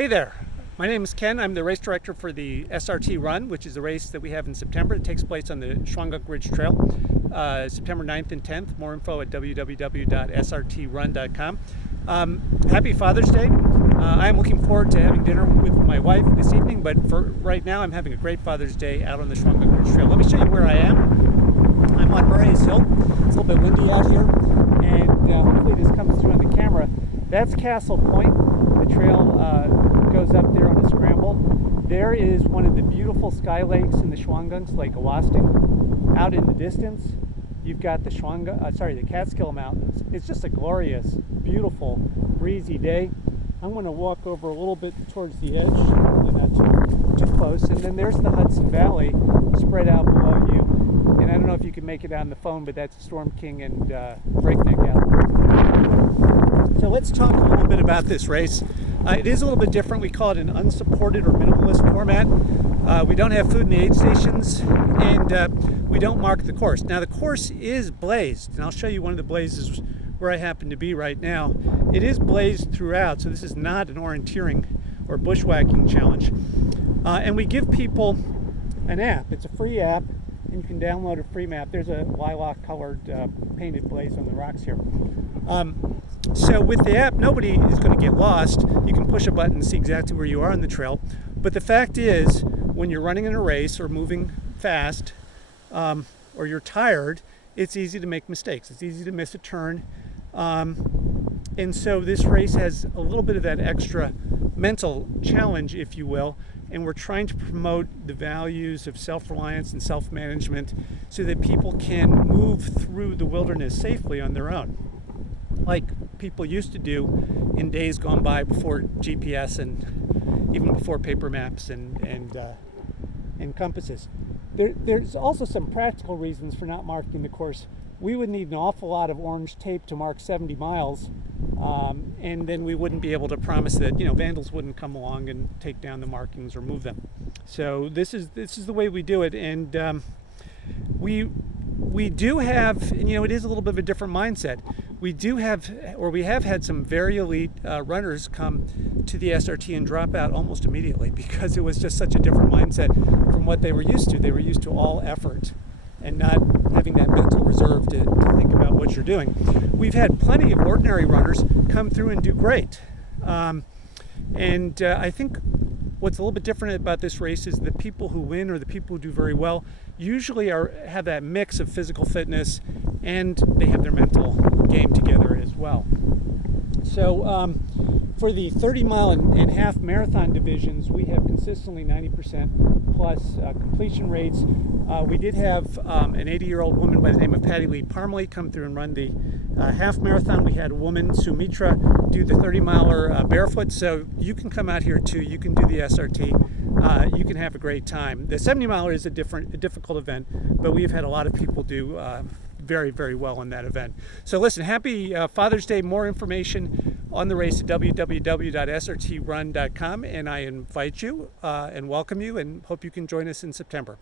Hey there, my name is Ken. I'm the race director for the SRT Run, which is a race that we have in September. It takes place on the Shawangunk Ridge Trail, September 9th and 10th. More info at www.srtrun.com. Happy Father's Day. I'm looking forward to having dinner with my wife this evening, but for right now I'm having a great Father's Day out on the Shawangunk Ridge Trail. Let me show you where I am. I'm on Murray's Hill. It's a little bit windy out here, and hopefully this comes through on the camera. That's Castle Point. The trail goes up there on a scramble. There is one of the beautiful sky lakes in the Shawangunks, Lake Awosting. Out in the distance, you've got the the Catskill Mountains. It's just a glorious, beautiful, breezy day. I'm going to walk over a little bit towards the edge, not too close, and then there's the Hudson Valley spread out below you. And I don't know if you can make it out on the phone, but that's Storm King and Breakneck out. So let's talk a little bit about this race. It is a little bit different. We call it an unsupported or minimalist format. We don't have food in the aid stations, and we don't mark the course. Now the course is blazed, and I'll show you one of the blazes where I happen to be right now. It is blazed throughout, so this is not an orienteering or bushwhacking challenge. And we give people an app. It's a free app, and you can download a free map. There's a lilac colored painted blaze on the rocks here. So with the app, nobody is going to get lost. You can push a button and see exactly where you are on the trail. But the fact is, when you're running in a race or moving fast, or you're tired, it's easy to make mistakes. It's easy to miss a turn. And so this race has a little bit of that extra mental challenge, if you will. And we're trying to promote the values of self-reliance and self-management so that people can move through the wilderness safely on their own, like people used to do in days gone by before GPS and even before paper maps and compasses. There's also some practical reasons for not marking the course. We would need an awful lot of orange tape to mark 70 miles, and then we wouldn't be able to promise that vandals wouldn't come along and take down the markings or move them. So this is the way we do it, and we do have, and it is a little bit of a different mindset. We have had some very elite runners come to the SRT and drop out almost immediately because it was just such a different mindset from what they were used to. They were used to all effort and not having that mental reserve to think about what you're doing. We've had plenty of ordinary runners come through and do great. I think what's a little bit different about this race is the people who win or the people who do very well usually have that mix of physical fitness and they have their mental game together as well. So for the 30-mile and half marathon divisions, we have consistently 90% plus completion rates. We did have an 80-year-old woman by the name of Patty Lee Parmalee come through and run the half marathon. We had a woman, Sumitra, do the 30-miler barefoot. So you can come out here too. You can do the SRT. You can have a great time. The 70-miler is a difficult event, but we've had a lot of people do very, very well in that event. So listen, happy Father's Day. More information on the race at www.srtrun.com, and I invite you and welcome you and hope you can join us in September.